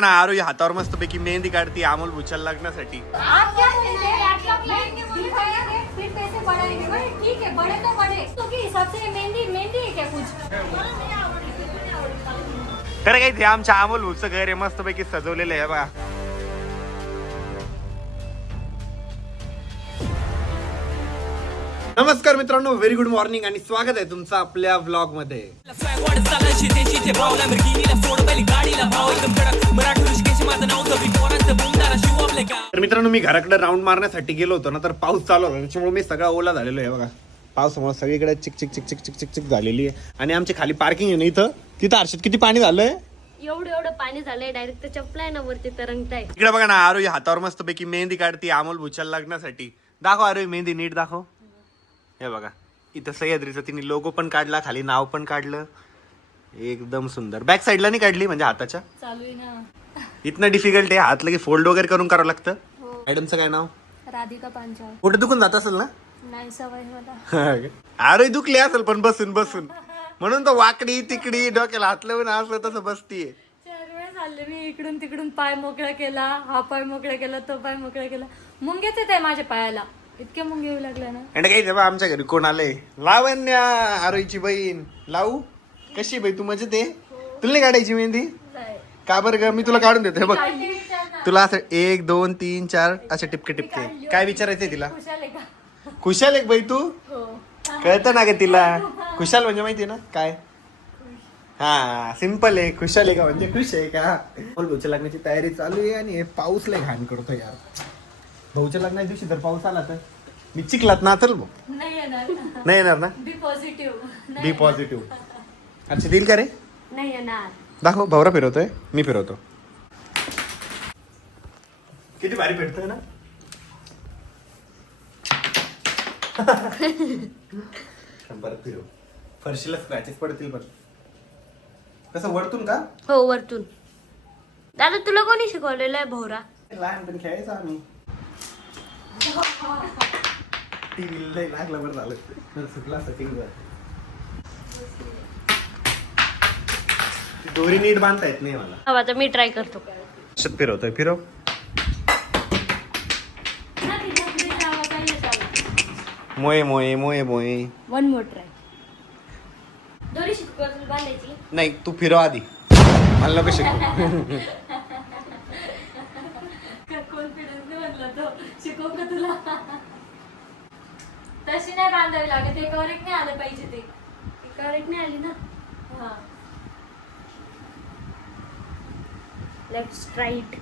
ना आरोही हातावर मस्त पैकी मेहंदी काढती अमोल भुचल लग्नासाठी. हैं है है तर काही ते आमच्या अमोल भुचं घर आहे मस्त पैकी सजवलेलं आहे बघा. नमस्कार मित्रांनो व्हेरी गुड मॉर्निंग आणि स्वागत आहे तुमचं आपल्या ब्लॉगमध्ये. तर मित्रांनो मी घराकडे राऊंड मारण्यासाठी गेलो होतो ना तर पाऊस चालू होता. त्याच्यामुळे मी सगळा ओला झालेलो आहे बघा. पावसामुळे सगळीकडे चिक चिक चिक चिक चिक चिक चिक झालेली आहे. आणि आमची खाली पार्किंग आहे ना इथं. तिथं आरशात किती पाणी झालंय? एवढं एवढं पाणी झालंय डायरेक्ट त्या चपलाय ना वरती तरंगताय. इकडे बघा ना आरोही हातावर मस्त पैकी मेहंदी काढती अमोल भुचल लग्नासाठी. दाखव आरोही मेहंदी नीट दाखव. हे बघा. इथं सह्याद्रीचं तिने लोगो पण काढला खाली नाव पण काढलं. एकदम सुंदर. बॅक साईडला नाही काढली म्हणजे हाताच्या? चालू आहे ना. इथनं डिफिकल्ट आहे. हात लगे फोल्ड वगैरे करून करावं लागतं. मॅडमचं काय नाव? राधिका पांचाळ. कुठे दुखून जात असेल ना? नाही सवय मला. अरे दुखली असेल पण बसून बसून. म्हणून तो वाकडी तिकडी डोक्याला हात लावून असलं तसं बसतीये. चार मी इकडून तिकडून पाय मोकळा केला हा पाय मोकळा केला तो पाय मोकळा केला. मुंग्याच येत आहे माझ्या पायाला. इतके मुंगे येऊ लागले ना. आणि काही तेव्हा आमच्या घरी कोण आले लावण्या आरोईची बहीण. लावू? कशी बाई? तू मजेत आहे? तुला नाही काढायची मेहंदी? का बरं ग? मी तुला काढून देतो हे बघ. तुला असं एक दोन तीन चार असे टिपके टिपके. काय विचारायचंय तिला? खुशाल आहे का? खुशाल एक बाई तू? हो. कळतं ना ग तिला. खुशाल म्हणजे माहिती ना? काय? हा सिंपल आहे. खुशाल आहे का म्हणजे खुश आहे का? बोल भाऊच्या लग्नाची तयारी चालू आहे आणि हे पाऊस लय घाण करतो यार. भाऊच्या लग्नाच्या दिवशी जर पाऊस आला तर? मी चिखलात ना भाऊ. नाही येणार. नाही येणार ना? बी पॉझिटिव्ह बी पॉझिटिव्ह अच्छा देईल का रे? नाही येणार. दाखव भावरा फिरवतोय मी फिरवतो. किती भारी फिरतोय ना? परत फिरव. फरशीला स्क्रॅचेस पडतील पण कसं वरतून का? हो वरतून. दादा तुला कोणी शिकवलेलं आहे भोवरा लहानपणी खेळायचो आम्ही. टीव्ही लय लागलं बरं झालं सुटला सेटिंग दोरी नीट बांधता येत नाही मला. हवा आता मी ट्राय करतो. शत फिरवतोय फिरव. मोये मोये मोये मोये. वन मोर ट्राय दोरी शिकवतो बांधायची. नाही तू फिरव आधी. मला नको शिकू तो शिकवू का तुला? तशी नाही बांधावी लागत एकावर एक नाही आलं पाहिजे ते. करेक्ट नाही आली ना? हा. लेफ्ट स्ट्राईट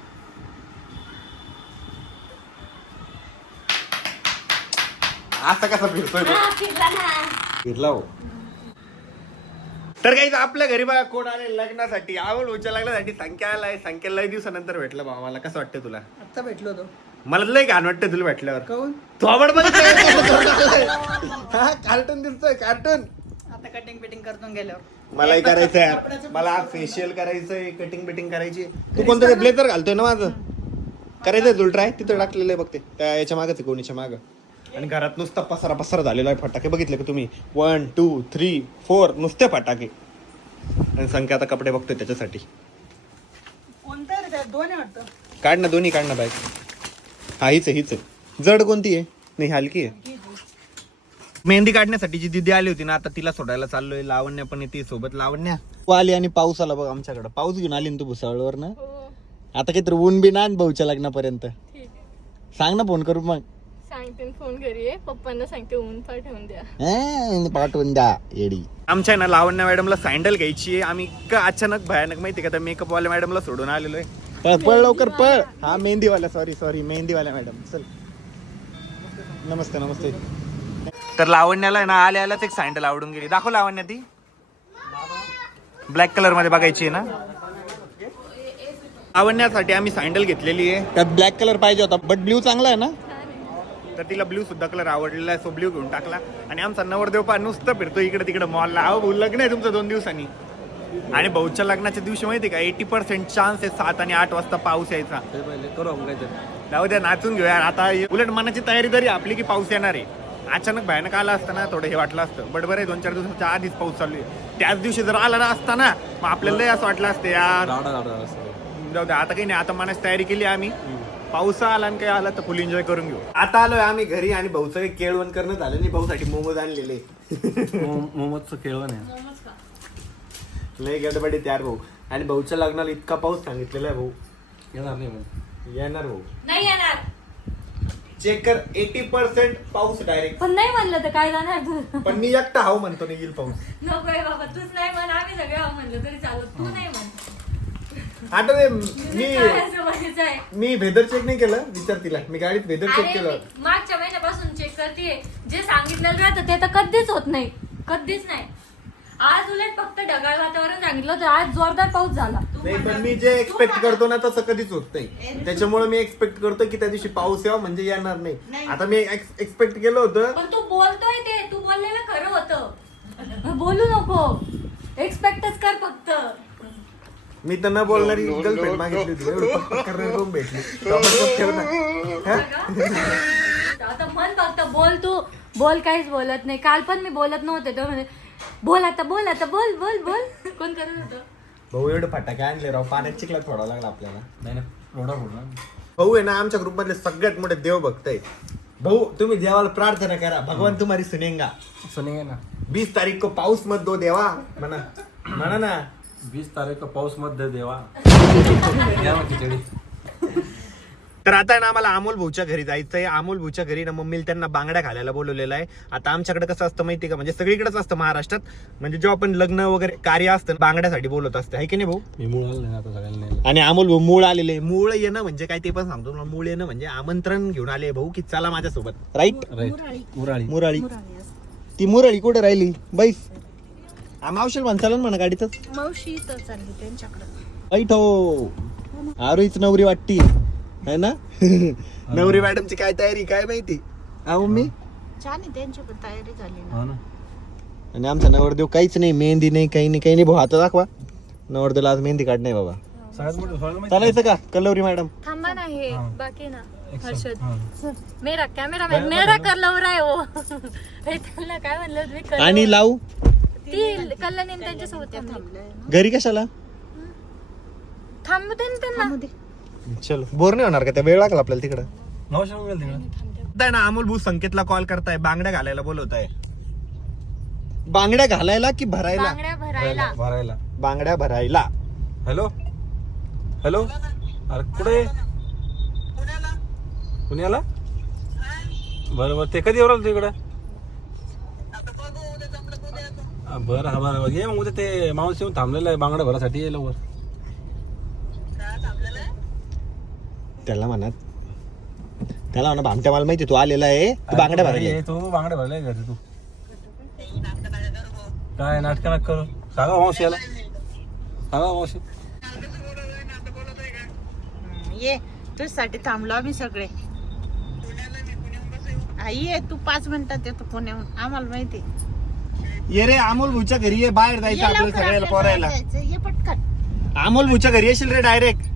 आता कसा फिरतोय तो? फिरला ना. फिरला हो. तर काही आपल्या घरी बघा कोण आले लग्नासाठी? आवड उच्या लग्नासाठी संख्या आलाय संख्या लय दिवसानंतर भेटलं भावा मला कसं वाटतं तुला? आता भेटलो होतो. मला लय घाण वाटतं तुला भेटल्यावर. काऊन? तू आवड कार्टून दिसतोय कार्टून आता कटिंग पिटिंग करतून गेल्यावर. मलाही करायचंय. मला फेशियल करायचंय कटिंग बिटिंग करायची. तू कोणतं ब्लेझर घालतोय ना माझं? करायचंय तुला ट्राय तिथं टाकलेलं आहे बघते त्या याच्या मागच आहे कोणीच्या मागं. आणि घरात नुसता पसारा पसारा झालेला आहे फटाके. बघितले का तुम्ही? वन टू थ्री फोर नुसते फटाके. आणि संख्या आता कपडे बघतोय त्याच्यासाठी. काढ ना दोन्ही काढ ना बाईक हा हीच आहे हीच आहे. जड कोणती आहे? नाही हलकी आहे. मेहंदी काढण्यासाठी जी दिदी आली होती ना आता तिला सोडायला चाललोय. लावण्या पण येते सोबत लावण्या. तू आली आणि पाऊस आला बघ आमच्याकडे. पाऊस घेऊन आली ना तू भुसावळवर ना आता काहीतरी ऊन बी ना भाऊच्या लग्नापर्यंत. सांग ना फोन करू मग. सांगते फोन घरी आहे पप्पांना सांगते ऊन पाठवून द्या. अं, पाठवून द्या येडी. आमच्या ना लावण्या मॅडमला सँडल घ्यायची आहे. आम्ही इतकं अचानक भयानक माहिती का? त्या मेकअप वाल्या मॅडमला सोडून आलेलो आहे. पळ पळ लवकर पळ. हा मेहंदीवाल्या सॉरी सॉरी मेहंदीवाल्या मॅडम. चल. नमस्ते नमस्ते. तर लावण्याला आहे ना आल्या आल्याच एक सँडल आवडून गेली. दाखव लावण्या ती. ब्लॅक कलरमध्ये बघायची आहे ना. लावण्यासाठी आम्ही सँडल घेतलेली आहे. त्यात ब्लॅक कलर पाहिजे होता बट ब्ल्यू चांगला आहे ना? तर तिला ब्ल्यू सुद्धा कलर आवडलेला आहे सो ब्ल्यू घेऊन टाकला. आणि आमचा नवरदेव पा नुसतं फिरतो इकडे तिकडे मॉलला अहो भाऊ लग्न आहे तुमचं दोन दिवसांनी. आणि भाऊच्या लग्नाच्या दिवशी माहिती का एटी पर्सेंट चान्स आहे सात आणि आठ वाजता पाऊस यायचा. जाऊ द्या नाचून घेऊया. आता उलट मनाची तयारी तरी आपली की पाऊस येणार आहे. अचानक भयानक आला असता ना थोडं हे वाटलं असतं. बट बरं आहे दोन चार दिवसाच्या आधीच पाऊस चालू आहे. त्याच दिवशी जर आला असता ना मग आपल्याला लय असं वाटलं असतं यार. जाऊ दे आता काही नाही आता मनाची तयारी केली आम्ही. पाऊस आला आणि काही आला तर फुल एन्जॉय करून घेऊ. आता आलोय आम्ही घरी आणि भाऊचं काही केळवण करणं झालं नाही भाऊसाठी मोमोज आणलेले. मोमोजचं केळवण आहे. लय गडबडी तयार भाऊ. आणि भाऊच्या लग्नाला इतका पाऊस सांगितलेला आहे भाऊ. येणार नाही मग येणार भाऊ. नाही येणार. चेक कर एटी पर्सेंट पाऊस डायरेक्ट पण नाही म्हणलं तर काय जाणार तू? पण मी एकटा हाव म्हणतो नाही येईल पाऊस नको बाबा तूच नाही म्हण आम्ही सगळे आहो म्हणलं तरी चालत. तू नाही म्हण. आता ते मी मी वेदर चेक नाही केलं विचार तिला. मी गाडीत वेदर चेक केलं. मागच्या महिन्यापासून चेक करते जे सांगितलेलं राहतं ते तर कधीच होत नाही. कधीच नाही. आज उलट फक्त ढगाळ वातावरण सांगितलं होतं. आज जोरदार पाऊस झाला. नाही पण मी जे एक्सपेक्ट करतो ना तसं कधीच होत नाही. त्याच्यामुळे मी एक्सपेक्ट करतो की त्या दिवशी पाऊस यावा म्हणजे येणार नाही. आता मी एक्सपेक्ट केलं होतं. पण तू बोलतोय ते. तू बोललेलं खरं होतं. बोलू नको. एक्सपेक्टच कर फक्त. मी तर न बोलणारी गर्लफ्रेंड मागितली होती. एवढं करणारी कोण भेटली? गप्पा ठेव ना. हा? आता मन फक्त बोल तू. बोल काहीच बोलत नाही. काल पण मी बोलत नव्हते. तो म्हणे बोल आता बोल आता बोल बोल बोल. कोण करत होतं? भाऊ एवढे फटाके आणले राव. पाण्यात चिखलात फोडावं लागला आपल्याला. नाही ना रोडा फोड ना भाऊ आहे ना आमच्या ग्रुप मधले सगळ्यात मोठे देव भक्त आहे भाऊ तुम्ही देवाला प्रार्थना करा. भगवान तुम्हारी सुनेंगा. सुनेंगे ना. बीस तारीख को पाऊस मत दो देवा. म्हणा. म्हणा ना. वीस तारीख का पाऊसमध्ये देवा. मग खिचडी. तर आता आहे ना आम्हाला अमोल भाऊच्या घरी जायचंय. अमोल भाऊच्या घरी ना मम्मीला त्यांना बांगड्या घालायला बोलवलेलं आहे. आता आमच्याकडे कसं असतं माहिती का? म्हणजे सगळीकडेच असतं महाराष्ट्रात. म्हणजे जेव्हा आपण लग्न वगैरे कार्य असतं बांगड्यासाठी बोलवत असतं. आहे की नाही भाऊ? मी मूळ आलो ना आता सगळ्यांना. आणि अमोल भाऊ मूळ आलेले मूळ येणं म्हणजे काय ते पण सांगतो तुम्हाला. मूळ येणं म्हणजे आमंत्रण घेऊन आले भाऊ की चला माझ्यासोबत. राईट राईट उराळी मुरळी. ती मुरळी कुठे राहिली? बैस. मावशील म्हण चालन म्हणा गाडीतच. मावशी तर चालली त्यांच्याकडे. ऐठो आरोहीच नवरी वाटती. है ना? नवरी मॅडमची काय तयारी काय माहिती? हा मम्मी? छान आहे त्यांची पण तयारी झाली ना हो ना. आणि आमचा नवरदेव काहीच नाही मेहंदी नाही काही नाही काही नाही. भाऊ हात दाखवा. नवरदेवला आज मेहंदी काढ नाही बाबा. सगळ्यात मोठं सगळ्यात माहिती चालायचं का? कल्लवरी मॅडम. थांबा ना हे हा. बाकी ना. हर्षद. हा. मेरा कॅमेरा मेरा कलवर आहे हो हे त्यांना काय म्हणलं? मी आणि लावू. ती कल्याणी त्यांच्यासोबत थांबले. घरी कशाला? थांबते ना त्यांना. चलो बोर नाही होणार का? त्या वेळ लागला आपल्याला तिकडं. नऊशे रुपये तिकडे. आता आहे ना अमोल भू संकेतला कॉल करताय बांगड्या घालायला बोलवताय. बांगड्या घालायला की भरायला? बांगड्या भरायला. भरायला बांगड्या भरायला. हॅलो? हॅलो? अरे कुठे? पुण्याला बरं बरं ते कधी येऊ राहिलं तिकडे बरं हा बरं. ये मग उद्या ते माणूस येऊन थांबलेलं आहे बांगड्या भरासाठी ये लवकर. त्याला म्हणत त्याला म्हणा भामट्या मला माहिती तू आलेला आहे. तू बांगड्या भरायला ये, तू बांगड्या भरलाय घरचे तू. काय नाटक नाटक करू? सांगा मावशी याला. सांगा मावशी. ये. तुझ्यासाठी थांबलो आम्ही सगळे. आई ये तू पाच मिनिटात येतो पुण्याहून आम्हाला माहिती ये रे अमोल भूच्या घरी ये बाहेर जायचं आपल्याला सगळ्याला पोरायला. जायचं. ये पटकन. अमोल भूच्या घरी येशील रे डायरेक्ट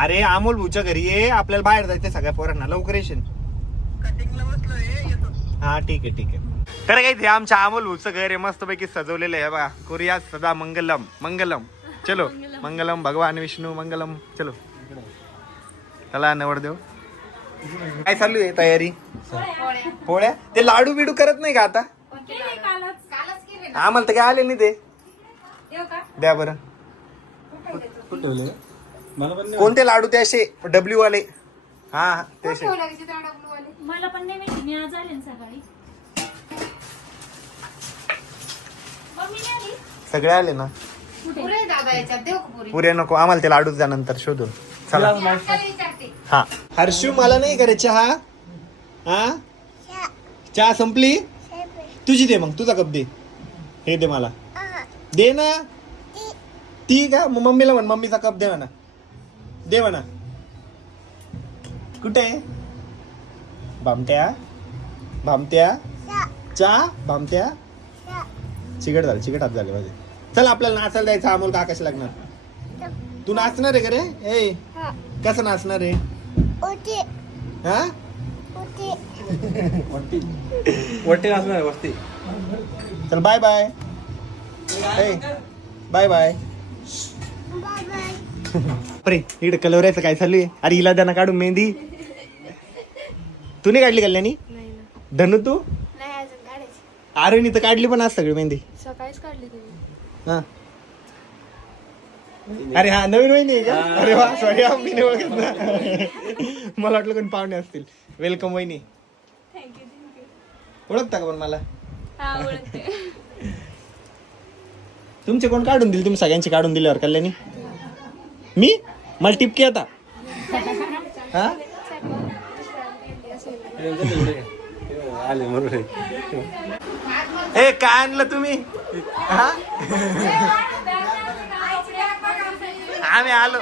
अरे अमोल भूच्या घरी ये आपल्याला बाहेर जायचं सगळ्या पोरांना. लवकर येशील. हा ठीक आहे ठीक आहे. तर काही ते आमच्या अमोल भूचं घर आहे मस्त पैकी सजवलेलं आहे. बघा कुरिया सदा मंगलम मंगलम. चलो मंगलम भगवान विष्णू मंगलम. चलो. चला नवरदेव. काय चालू आहे तयारी? पोळ्या? ते लाडू बिडू करत नाही का आता? आम्हाला तर काय आले नाही ते. द्या बरं. कोणते लाडू ते असे डब्ल्यू वाले? हा हा, ते असे. मला पण नाही माहिती मी आज आले ना सकाळी? सगळे आले ना? पुरे नको आम्हाला ते लाडूच द्या नंतर शोधून. चला. हा. हर्षू मला नाही करायचे हा. हा? चहा संपली? तुझी दे मग तुझा कप दे. हे दे मला. दे ना. ती का? मग मम्मीला म्हण मम्मीचा कप दे म्हणा. दे म्हणा. कुठे? भामट्या. भामट्या. चहा? भामट्या. चिकट झालं चिकट हात झाले माझे. चल आपल्याला नाचायला जायचं अमोल काकाशी लागणार. तू नाचणार आहे का रे? ए कसं नाचणार आहे? हा? वरती. वरती. असणार वरती. चल बाय बाय बाय बाय अरे इकडे कलवऱ्याचं काय चालू आहे? अरे हिला त्यांना काढून मेहंदी. तू नाही काढली कल्याणी? धनु तू? नाही अजून काढायची. आरोनी तर काढली पण आज सगळी मेहंदी. सकाळीच काढली हा. अरे हा नवीन वहिनी आहे का? अरे वा सॉरी मी नाही बघितलं मला वाटलं कोणी पाहुणे असतील. वेलकम वहिनी. ओळखता का पण मला? तुमचे कोण काढून दिले? तुम्ही सगळ्यांचे काढून दिल्यावर कल्याणी? मी? मला टिपके आता. हा? ए काय आणलं तुम्ही? हा? आम्ही आलो.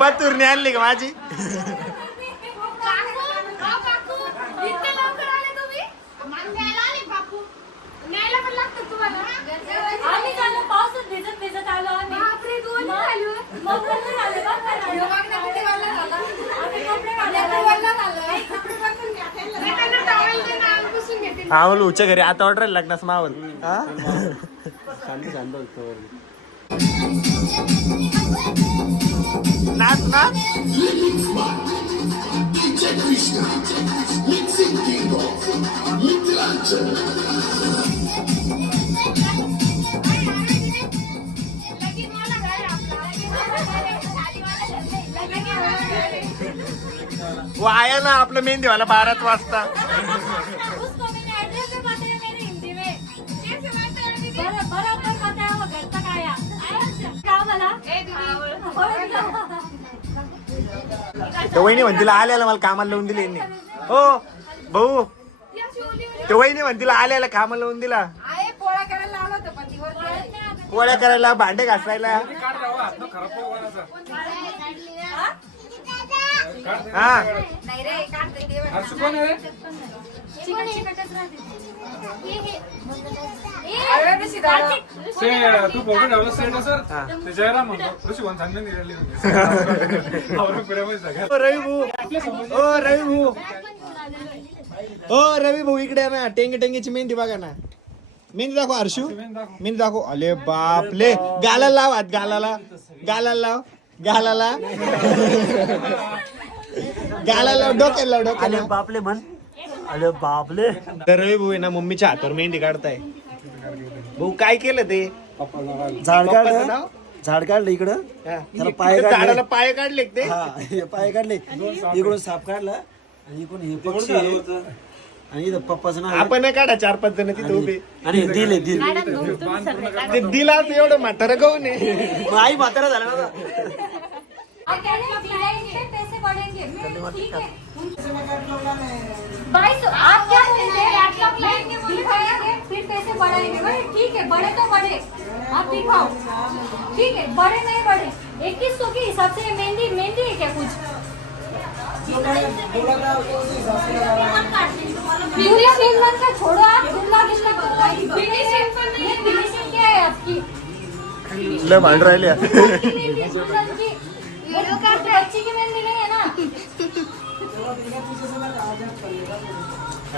पतुरने आणली का माझी? घातले. आवल उच्या घरी. आता ऑर्डर लग्नास मावल. शांती शांत होतो. नाच नाच. वाया ना आपलं मेहंदीवाला बाराच वाजता. ते वहिनी म्हणतील आल्याला मला कामाला लावून दिले यांनी. हो भाऊ. ते वहिनी म्हणतील आल्याला कामाला लावून दिला. पोळ्या करायला भांडे घासायला. हा. तू फोटो ठेवला स्टेटसवर ते जयराम म्हणतो. ऋषी दिलेली ओ रवी भाऊ. ओ रवी भाऊ. ओ रवी भाऊ इकडे ना. टेंगे टेंगेची मेहंदी बघा ना. मेहंदी दाखव हर्षू. मेहंदी दाखव. अले बापले. गाला लाव हात गालाला गाला लाव. गालाला गाला लाव. डोक्याला लाव डोक्याला बापले म्हण. अरे बापले तर रवी भाऊ आहे ना मम्मीच्या हातावर मेहंदी काढताय. भाऊ काय केलं ते? झाड पप्पाचं काढलं नाव? झाड काढलं इकडं. हा. त्याला पाय इथं काढले. झाडाला पाय काढले का ते? हा हे पाय काढले. इकडून साप काढला. आणि इकडून हे पक्षी आहे. आणि इथं पप्पाचं नाव आहे. आपण काढा चार पाच जण तिथे उभे. आणि दिले दिल. ते दिलाच एवढं म्हातारं गाऊन आहे आई म्हातारा झाला ना. खिलाएंगे, पैसे बढ़ेंगे मैं ठीक है बाईस आप क्या बोलते हैं? आठ लाख लाएँगे दिखाएँगे फिर पैसे बढ़ाएँगे भाई ठीक है बढ़े तो बढ़े आप दिखाओ। ठीक है बढ़े नहीं बढ़े इक्कीस सौ के हिसाब से मेहंदी मेहंदी है क्या कुछ? का छोड़ो आप। फिनिशिंग क्या है आपकी? लय भांड राहिले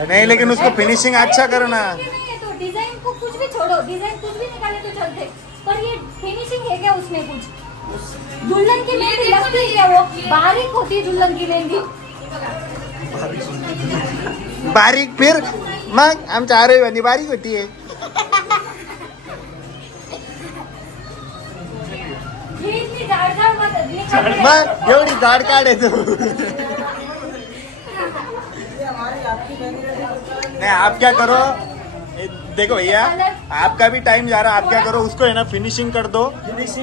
नहीं लेकिन उसको फिनिशिंग अच्छा करो ना ये नहीं है तो डिजाइन को कुछ भी छोड़ो डिजाइन कुछ भी निकाले तो चलते। पर ये फिनिशिंग है क्या उसमें कुछ? दुल्हन की मेहंदी लगती है क्या वो? बारीक होती है दुल्हन की मेहंदी। बारीक फिर मग आमच्या आरोग्य बारीक होतीये ये इतनी झाड़ झाड़ मत निकाल के- मग एवढी झाड काढायचं नहीं आप क्या करो? देखो भैया आपका भी टाइम जा रहा है आप क्या करो उसको है ना फिनिशिंग कर दो।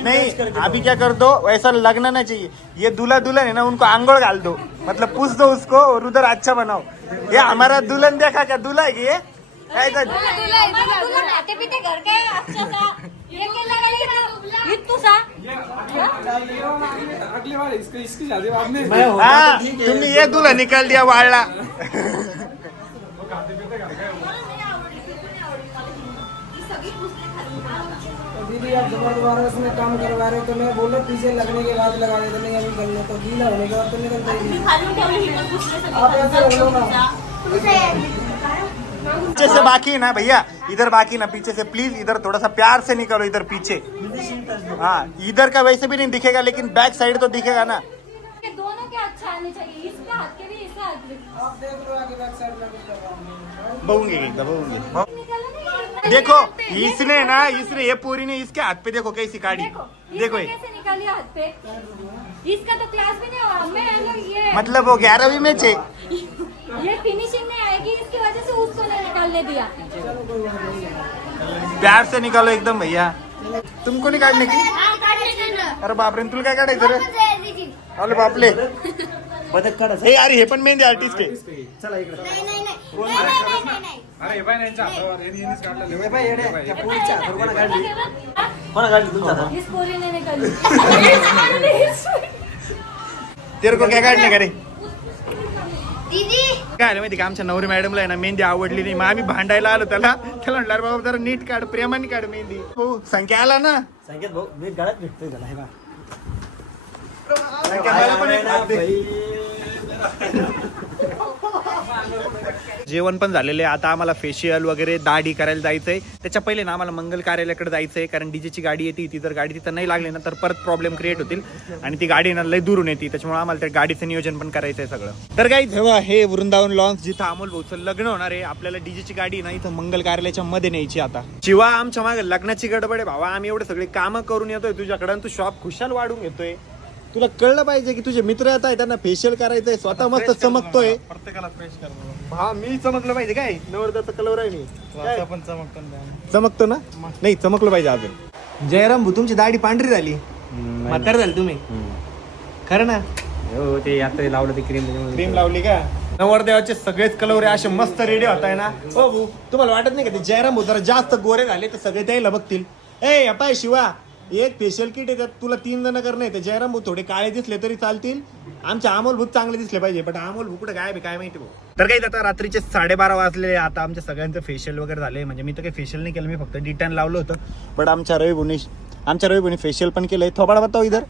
नहीं अभी क्या कर दो वैसा लगना ना चाहिए। ये दूल्हा दुल्हन है ना उनको आंगोड़ डाल दो। मतलब पूछ दो उसको और उधर अच्छा बनाओ। ये हमारा दुल्हन देखा क्या दूल्हा है ये? ऐसा हाँ तुमने ये दूल्हा निकाल दिया वाळला दीदी आप दोबारा दोबारा उसमें काम करवा रहे हो तो मैं बोलो पीछे लगने के बाद लगा देते नहीं अभी गलने तो गीला होने के बाद तो निकलता ही आप ऐसे रख लो ना। पीछे से बाकी है ना भैया? इधर बाकी ना पीछे से प्लीज़ इधर थोड़ा सा प्यार से निकलो इधर पीछे। हाँ इधर का वैसे भी नहीं दिखेगा लेकिन बैक साइड तो दिखेगा ना। दोनों के अच्छा आने चाहिए इसका हाथ के भी इसका हाथ भी आप देख लो आगे बैक साइड में कुछ निकालो नहीं देखो इसने ना इसने ये पूरी ने इसके हाथ पे देखो कैसी काढ़ी। देखो देखो कैसे निकाली हाथ पे? इसका तो क्लास भी नहीं हुआ मैं लोग ये मतलब वो ग्यारहवीं में चे ये फिनिशिंग नहीं आएगी इसकी वजह से उसको नहीं निकालने दिया। प्यार से निकालो एकदम भैया। तुमको नहीं काढणे की अरे बापरे तुला काय काढायचं रे अरे बापले बदक काढायचं हे अरे हे पण मेहंदी आर्टिस्ट आहे. चला इकडे. अरे हे पाय ना यांच्या हातावर यांनी यांनीच काढलेलं हे पाय येडे त्या पोरीच्या हातावर कोणा काढली? कोणा काढली तुमच्या तेरे को काय काढणे का रे? काय आलं माहिती का? आमच्या नवरी मॅडमला आहे ना मेहंदी आवडली नाही. मग आम्ही भांडायला आलो त्याला. त्याला म्हटलं "अरे बाबा जरा नीट काढ प्रेमाने काढ मेहंदी. हो संख्या आला ना. संकेत भाऊ मी गळ्यात भेटतोय त्याला हे संख्या मला पण एक हात दे. जेवण पण झालेलं आहे. आता आम्हाला फेशियल वगैरे दाढी करायला जायचं आहे त्याच्या पहिले ना आम्हाला मंगल कार्यालयाकडे जायचं आहे कारण डीजेची गाडी येते ती जर गाडी तिथं नाही लागली ना तर परत प्रॉब्लेम क्रिएट होतील. आणि ती गाडी ना लय दुरून येते. त्याच्यामुळे आम्हाला त्या गाडीचं नियोजन पण करायचं आहे सगळं. तर काही तेव्हा हे वृंदावन लॉन्स जिथं अमोल भाऊचं लग्न होणार आहे आपल्याला डीजेची गाडी ना इथं मंगल कार्यालयाच्या मध्ये न्यायची आता. शिवा आमच्या मागे लग्नाची गडबड आहे भावा आम्ही एवढे सगळे कामं करून येतोय तुझ्याकडे तू शॉप खुशाल वाढून घेतोय. तुला कळलं पाहिजे की तुझे मित्र येत आहे त्यांना फेशियल करायचंय स्वतः मस्त चमकतोय. प्रत्येकाला फ्रेश करणं हा मी चमकलं पाहिजे काय? नवरदाचा कलर आहे मी. काय? पण चमकतो चमकतो ना? नाही चमकलं पाहिजे अजून. जयराम भाऊ तुमची दाढी पांढरी झाली. म्हातार झाली तुम्ही. खरं ना? हो ते आता लावलं ते क्रीम क्रीम लावली का? नवरदेवाचे सगळेच कलवरे असे मस्त रेडी होत आहे ना. हो भाऊ तुम्हाला वाटत नाही का ते जयराम भाऊ जरा जास्त गोरे झाले तर सगळे त्याला बघतील. ए अपाय शिवा. एक फेशियल किट आहे त्यात तुला तीन जण करणे ते जयराम भाऊ थोडे काळे दिसले तरी चालतील. आमचे अमोल भूत चांगले दिसले पाहिजे पण अमोल भू कुठे काय काय माहिती भाऊ. तर काही आता रात्रीचे साडेबारा वाजले आता आमच्या सगळ्यांचं फेशियल वगैरे झाले म्हणजे मी तर काही फेशियल नाही केलं मी फक्त डिटॅन लावलं होतं. पण आमच्या रवी भुनी आमच्या रवी भुनी फेशियल पण केलंय. थोबाडा बताओ इधर.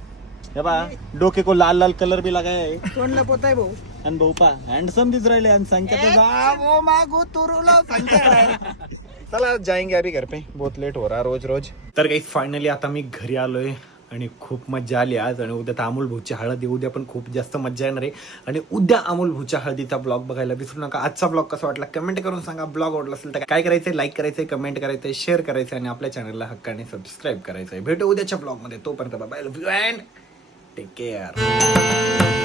हे बा डोके को लाल लाल कलर भी लगाया है. तोंड लपवत आहे भाऊ. आणि भाऊ पा हँडसम दिस राहिले आणि संख्या तो जा मागो तुरुला संख्या. चला जाएंगे अभी घर पे। बहुत लेट हो रहा रोज रोज तर काही फायनली आता मी घरी आलोय आणि खूप मज्जा आली आज आणि उद्या तर अमोल भाऊची हळद उद्या पण खूप जास्त मज्जा येणार आहे. आणि उद्या अमोल भाऊच्या हळदीचा ब्लॉग बघायला विसरू नका. आजचा ब्लॉग कसा वाटला कमेंट करून सांगा. ब्लॉग आवडला असेल तर काय करायचं लाईक करायचंय कमेंट करायचंय शेअर करायचं आणि आपल्या चॅनलला हक्काने सबस्क्राईब करायचंय. भेटू उद्याच्या ब्लॉगमध्ये तोपर्यंत bye love you and take care